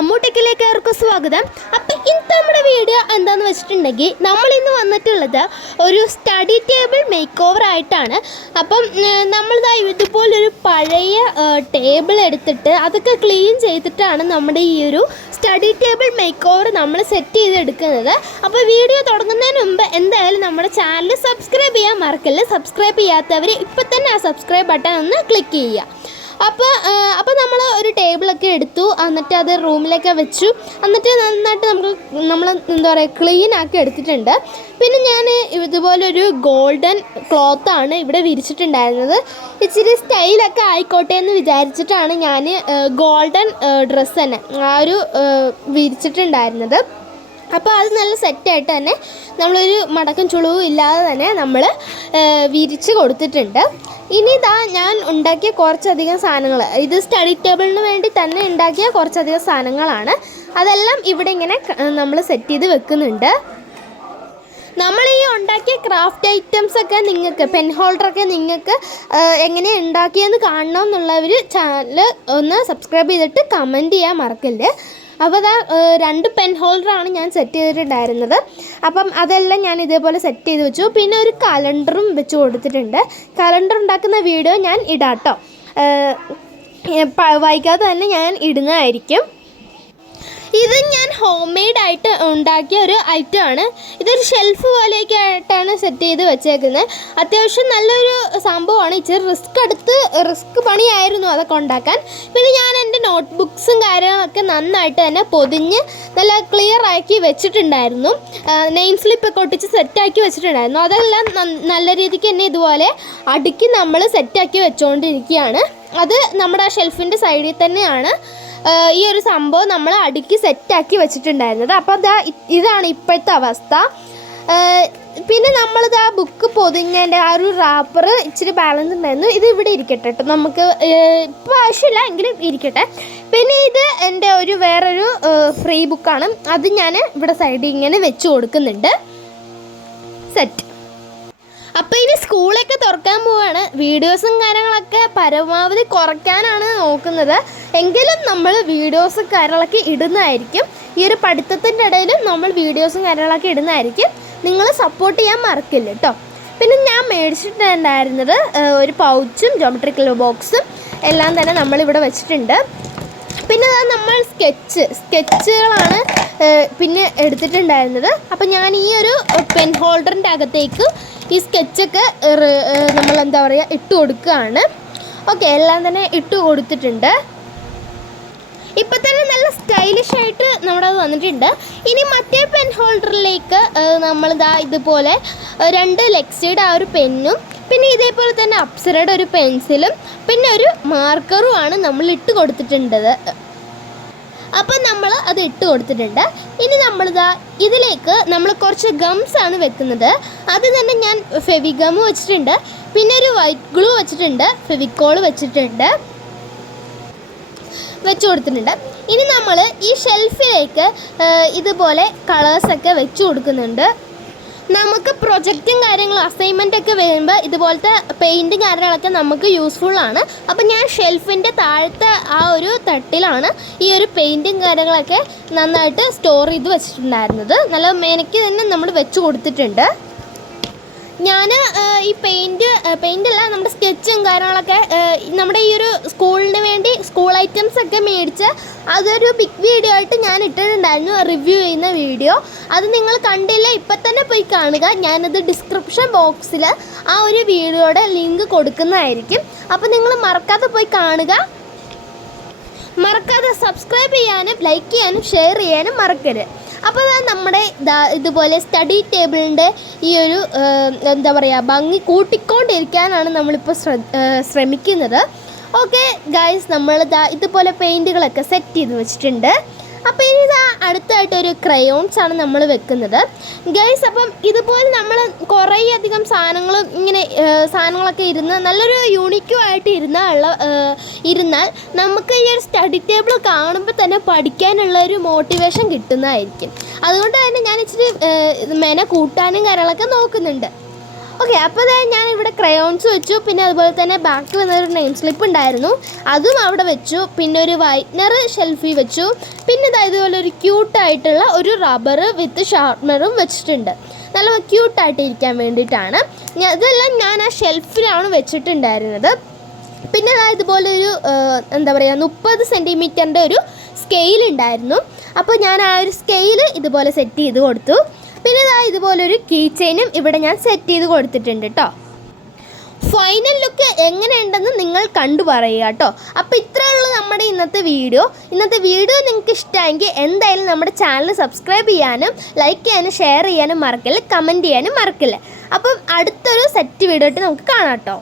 Guys ഏർക്കും സ്വാഗതം. അപ്പം ഇന്ന് നമ്മുടെ വീഡിയോ എന്താണെന്ന് വെച്ചിട്ടുണ്ടെങ്കിൽ നമ്മൾ ഇന്ന് വന്നിട്ടുള്ളത് ഒരു സ്റ്റഡി ടേബിൾ മേക്ക് ഓവർ ആയിട്ടാണ്. അപ്പം നമ്മളിതാ ഇതുപോലൊരു പഴയ ടേബിൾ എടുത്തിട്ട് അതൊക്കെ ക്ലീൻ ചെയ്തിട്ടാണ് നമ്മുടെ ഈ ഒരു സ്റ്റഡി ടേബിൾ മേക്ക് ഓവർ നമ്മൾ സെറ്റ് ചെയ്തെടുക്കുന്നത്. അപ്പോൾ വീഡിയോ തുടങ്ങുന്നതിന് മുമ്പ് എന്തായാലും നമ്മുടെ ചാനൽ സബ്സ്ക്രൈബ് ചെയ്യാൻ മറക്കല്ല? സബ്സ്ക്രൈബ് ചെയ്യാത്തവർ ഇപ്പം തന്നെ ആ സബ്സ്ക്രൈബ് ബട്ടൺ ഒന്ന് ക്ലിക്ക് ചെയ്യുക. അപ്പോൾ അപ്പോൾ നമ്മൾ ഒരു ടേബിളൊക്കെ എടുത്തു. എന്നിട്ട് അത് റൂമിലൊക്കെ വെച്ചു. എന്നിട്ട് നന്നായിട്ട് നമുക്ക് നമ്മൾ എന്താ പറയുക ക്ലീൻ ആക്കി എടുത്തിട്ടുണ്ട്. പിന്നെ ഞാൻ ഇതുപോലൊരു ഗോൾഡൻ ക്ലോത്താണ് ഇവിടെ വിരിച്ചിട്ടുണ്ടായിരുന്നത്. ഇച്ചിരി സ്റ്റൈലൊക്കെ ആയിക്കോട്ടെ എന്ന് വിചാരിച്ചിട്ടാണ് ഞാൻ ഗോൾഡൻ ഡ്രസ്സ് തന്നെ ആ ഒരു വിരിച്ചിട്ടുണ്ടായിരുന്നത്. അപ്പോൾ അത് നല്ല സെറ്റായിട്ട് തന്നെ നമ്മളൊരു മടക്കം ചുളിവും ഇല്ലാതെ തന്നെ നമ്മൾ വിരിച്ച് കൊടുത്തിട്ടുണ്ട്. ഇനി ഇതാ ഞാൻ ഉണ്ടാക്കിയ കുറച്ചധികം സാധനങ്ങൾ. ഇത് സ്റ്റഡി ടേബിളിന് വേണ്ടി തന്നെ ഉണ്ടാക്കിയ കുറച്ചധികം സാധനങ്ങളാണ്. അതെല്ലാം ഇവിടെ ഇങ്ങനെ നമ്മൾ സെറ്റ് ചെയ്ത് വെക്കുന്നുണ്ട്. നമ്മൾ ഈ ഉണ്ടാക്കിയ ക്രാഫ്റ്റ് ഐറ്റംസ് ഒക്കെ നിങ്ങൾക്ക് പെൻ ഹോൾഡറൊക്കെ നിങ്ങൾക്ക് എങ്ങനെ ഉണ്ടാക്കിയെന്ന് കാണണം എന്നുള്ളവർ ചാനൽ ഒന്ന് സബ്സ്ക്രൈബ് ചെയ്തിട്ട് കമന്റ് ചെയ്യാൻ മറക്കല്ലേ. അപ്പോൾ അതാ രണ്ട് പെൻ ഹോൾഡറാണ് ഞാൻ സെറ്റ് ചെയ്തിട്ടുണ്ടായിരുന്നത്. അപ്പം അതെല്ലാം ഞാൻ ഇതേപോലെ സെറ്റ് ചെയ്ത് വെച്ചു. പിന്നെ ഒരു കലണ്ടറും വെച്ച് കൊടുത്തിട്ടുണ്ട്. കലണ്ടർ ഉണ്ടാക്കുന്ന വീഡിയോ ഞാൻ ഇടാട്ടോ. വൈകാതെ തന്നെ ഞാൻ ഇടുന്നതായിരിക്കും. ഇത് ഞാൻ ഹോം മെയ്ഡ് ആയിട്ട് ഉണ്ടാക്കിയ ഒരു ഐറ്റം ആണ്. ഇതൊരു ഷെൽഫ് പോലെയൊക്കെ ആയിട്ടാണ് സെറ്റ് ചെയ്ത് വെച്ചേക്കുന്നത് അത്യാവശ്യം നല്ലൊരു സംഭവമാണ്. ഇച്ചിരി റിസ്ക് എടുത്ത് റിസ്ക് പണിയായിരുന്നു അതൊക്കെ ഉണ്ടാക്കാൻ. പിന്നെ ഞാൻ എന്റെ നോട്ട് ബുക്സും കാര്യങ്ങളൊക്കെ നന്നായിട്ട് തന്നെ പൊതിഞ്ഞ് നല്ല ക്ലിയർ ആക്കി വെച്ചിട്ടുണ്ടായിരുന്നു. നെയിം സ്ലിപ്പൊക്കെ ഒട്ടിച്ച് സെറ്റാക്കി വെച്ചിട്ടുണ്ടായിരുന്നു. അതെല്ലാം നല്ല രീതിക്ക് തന്നെ ഇതുപോലെ അടുക്കി നമ്മൾ സെറ്റാക്കി വെച്ചുകൊണ്ടിരിക്കുകയാണ് അത് നമ്മുടെ ആ ഷെൽഫിന്റെ സൈഡിൽ തന്നെയാണ് ഈ ഒരു സംഭവം നമ്മൾ അടുക്കി സെറ്റാക്കി വെച്ചിട്ടുണ്ടായിരുന്നത്. അപ്പോൾ അതാ ഇതാണ് ഇപ്പോഴത്തെ അവസ്ഥ. പിന്നെ നമ്മളിത് ആ ബുക്ക് പൊതിഞ്ഞതിന്റെ ആ ഒരു റാപ്പർ ഇച്ചിരി ബാലൻസ് ഉണ്ടായിരുന്നു. ഇത് ഇവിടെ ഇരിക്കട്ടെ കേട്ടോ നമുക്ക് ഇപ്പോൾ ആവശ്യമില്ല എങ്കിലും ഇരിക്കട്ടെ. പിന്നെ ഇത് എന്റെ ഒരു വേറൊരു ഫ്രീ ബുക്കാണ് അത് ഞാൻ ഇവിടെ സൈഡിൽ ഇങ്ങനെ വെച്ച് കൊടുക്കുന്നുണ്ട്. സെറ്റ് അപ്പോൾ ഇനി സ്കൂളൊക്കെ തുറക്കാൻ പോവാണ്. വീഡിയോസും കാര്യങ്ങളൊക്കെ പരമാവധി കുറയ്ക്കാനാണ് നോക്കുന്നത്. എങ്കിലും നമ്മൾ വീഡിയോസും കാര്യങ്ങളൊക്കെ ഇടുന്നതായിരിക്കും. ഈ ഒരു പഠിത്തത്തിന്റെ ഇടയിലും നമ്മൾ വീഡിയോസും കാര്യങ്ങളൊക്കെ ഇടുന്നതായിരിക്കും. നിങ്ങൾ സപ്പോർട്ട് ചെയ്യാൻ മറക്കില്ല കേട്ടോ പിന്നെ ഞാൻ മേടിച്ചിട്ടുണ്ടായിരുന്നത് ഒരു പൗച്ചും ജോമെട്രിക്കൽ ബോക്സും എല്ലാം തന്നെ നമ്മളിവിടെ വെച്ചിട്ടുണ്ട്. പിന്നെ നമ്മൾ സ്കെച്ച് സ്കെച്ചുകളാണ് പിന്നെ എടുത്തിട്ടുണ്ടായിരുന്നത്. അപ്പം ഞാൻ ഈ ഒരു പെൻ ഹോൾഡറിന്റെ അകത്തേക്ക് ഈ സ്കെച്ചൊക്കെ നമ്മൾ എന്താ പറയുക ഇട്ട് കൊടുക്കുകയാണ്. ഓക്കെ എല്ലാം തന്നെ ഇട്ട് കൊടുത്തിട്ടുണ്ട്. ഇപ്പം തന്നെ നല്ല സ്റ്റൈലിഷ് ആയിട്ട് നമ്മുടെ അത് വന്നിട്ടുണ്ട്. ഇനി മറ്റേ പെൻ ഹോൾഡറിലേക്ക് നമ്മൾ നമ്മളിതാ ഇതുപോലെ രണ്ട് ലെക്സിയുടെ ആ ഒരു പെന്നും പിന്നെ ഇതേപോലെ തന്നെ അപ്സരയുടെ ഒരു പെൻസിലും പിന്നെ ഒരു മാർക്കറും ആണ് നമ്മൾ ഇട്ട് കൊടുത്തിട്ടുണ്ടത്. അപ്പം നമ്മൾ അത് ഇട്ട് കൊടുത്തിട്ടുണ്ട്. ഇനി നമ്മളിതാ ഇതിലേക്ക് നമ്മൾ കുറച്ച് ഗംസ് ആണ് വെക്കുന്നത്. അത് തന്നെ ഞാൻ ഫെവിഗം വെച്ചിട്ടുണ്ട്. പിന്നെ ഒരു വൈറ്റ് ഗ്ലൂ വെച്ചിട്ടുണ്ട്. ഫെവിക്കോൾ വെച്ചിട്ടുണ്ട്. വെച്ച് കൊടുത്തിട്ടുണ്ട്. ഇനി നമ്മൾ ഈ ഷെൽഫിലേക്ക് ഇതുപോലെ കളേഴ്സൊക്കെ വെച്ചു കൊടുക്കുന്നുണ്ട്. നമുക്ക് പ്രൊജക്റ്റും കാര്യങ്ങളും അസൈൻമെന്റ് ഒക്കെ വരുമ്പോൾ ഇതുപോലത്തെ പെയിന്റും കാര്യങ്ങളൊക്കെ നമുക്ക് യൂസ്ഫുള്ളാണ് ആണ്. അപ്പം ഞാൻ ഷെൽഫിന്റെ താഴത്തെ ആ ഒരു തട്ടിലാണ് ഈ ഒരു പെയിന്റും കാര്യങ്ങളൊക്കെ നന്നായിട്ട് സ്റ്റോർ ചെയ്ത് വെച്ചിട്ടുണ്ടായിരുന്നത്. നല്ല മെനക്ക് തന്നെ നമ്മൾ വെച്ച് കൊടുത്തിട്ടുണ്ട്. ഞാൻ ഈ പെയിന്റ് പെയിന്റ് അല്ല നമ്മുടെ സ്കെച്ചും കാര്യങ്ങളൊക്കെ നമ്മുടെ ഈ ഒരു സ്കൂളിന് വേണ്ടി സ്കൂൾ ഐറ്റംസ് ഒക്കെ മേടിച്ച് അതൊരു ബിഗ് വീഡിയോ ആയിട്ട് ഞാൻ ഇട്ടിട്ടുണ്ടായിരുന്നു റിവ്യൂ ചെയ്യുന്ന വീഡിയോ. അത് നിങ്ങൾ കണ്ടില്ല ഇപ്പം തന്നെ പോയി കാണുക. ഞാനത് ഡിസ്ക്രിപ്ഷൻ ബോക്സിൽ ആ ഒരു വീഡിയോയുടെ ലിങ്ക് കൊടുക്കുന്നതായിരിക്കും. അപ്പോൾ നിങ്ങൾ മറക്കാതെ പോയി കാണുക. മറക്കാതെ സബ്സ്ക്രൈബ് ചെയ്യാനും ലൈക്ക് ചെയ്യാനും ഷെയർ ചെയ്യാനും മറക്കരുത്. അപ്പോൾ നമ്മുടെ ഇതുപോലെ സ്റ്റഡി ടേബിളിന്റെ ഈ ഒരു എന്താ പറയുക ഭംഗി കൂട്ടിക്കൊണ്ടിരിക്കാനാണ് നമ്മളിപ്പോൾ ശ്ര- ശ്രമിക്കുന്നത്. ഓക്കെ ഗൈസ് നമ്മൾ ഇതുപോലെ പെയിന്റുകളൊക്കെ സെറ്റ് ചെയ്ത് വെച്ചിട്ടുണ്ട്. അപ്പോൾ ഇനി ഇതാ അടുത്തായിട്ട് ഒരു ക്രയോൺസ് ആണ് നമ്മൾ വെക്കുന്നത്. ഗൈസ് അപ്പം ഇതുപോലെ നമ്മൾ കുറേ അധികം സാധനങ്ങൾ ഇങ്ങനെ സാധനങ്ങളൊക്കെ ഇരുന്ന് നല്ലൊരു യൂണിക്കും ആയിട്ട് ഇരുന്നുള്ള ഇരുന്നാൽ നമുക്ക് ഈ ഒരു സ്റ്റഡി ടേബിൾ കാണുമ്പോൾ തന്നെ പഠിക്കാനുള്ള ഒരു മോട്ടിവേഷൻ കിട്ടുന്നതായിരിക്കും. അതുകൊണ്ട് തന്നെ ഞാൻ ഇച്ചിരി മെന കൂട്ടാനും കാര്യങ്ങളൊക്കെ നോക്കുന്നുണ്ട്. ഓക്കെ അപ്പോൾ അതായത് ഞാൻ ഇവിടെ ക്രയോൺസ് വെച്ചു. പിന്നെ അതുപോലെ തന്നെ ബാക്കി വന്ന ഒരു നെയിം സ്ലിപ്പ് ഉണ്ടായിരുന്നു. അതും അവിടെ വെച്ചു. പിന്നെ ഒരു വൈറ്റ്നർ ഷെൽഫി വെച്ചു. പിന്നെ ദാ ഇതുപോലെ ഒരു ക്യൂട്ടായിട്ടുള്ള ഒരു റബ്ബർ വിത്ത് ഷാർപ്പ്നറും വെച്ചിട്ടുണ്ട്. നല്ല ക്യൂട്ടായിട്ട് ഇരിക്കാൻ വേണ്ടിയിട്ടാണ്. ഇതെല്ലാം ഞാൻ ആ ഷെൽഫിലാണ് വെച്ചിട്ടുണ്ടായിരുന്നത്. പിന്നെ ഇതുപോലെ ഒരു എന്താ പറയുക മുപ്പത് സെന്റിമീറ്ററിന്റെ ഒരു സ്കെയിൽ ഉണ്ടായിരുന്നു. അപ്പോൾ ഞാൻ ആ ഒരു സ്കെയിൽ ഇതുപോലെ സെറ്റ് ചെയ്ത് കൊടുത്തു. പിന്നെ ഇതാ ഇതുപോലെ ഒരു കീ ചെയിനും ഇവിടെ ഞാൻ സെറ്റ് ചെയ്ത് കൊടുത്തിട്ടുണ്ട് കേട്ടോ ഫൈനൽ ലുക്ക് എങ്ങനെയുണ്ടെന്ന് നിങ്ങൾ കണ്ടു പറയുക കേട്ടോ അപ്പോൾ ഇത്രയുള്ള നമ്മുടെ ഇന്നത്തെ വീഡിയോ. ഇന്നത്തെ വീഡിയോ നിങ്ങൾക്ക് ഇഷ്ടമെങ്കിൽ എന്തായാലും നമ്മുടെ ചാനൽ സബ്സ്ക്രൈബ് ചെയ്യാനും ലൈക്ക് ചെയ്യാനും ഷെയർ ചെയ്യാനും മറക്കില്ല? കമന്റ് ചെയ്യാനും മറക്കില്ല? അപ്പം അടുത്തൊരു സെറ്റ് വീഡിയോ ആയിട്ട് നമുക്ക് കാണാം കേട്ടോ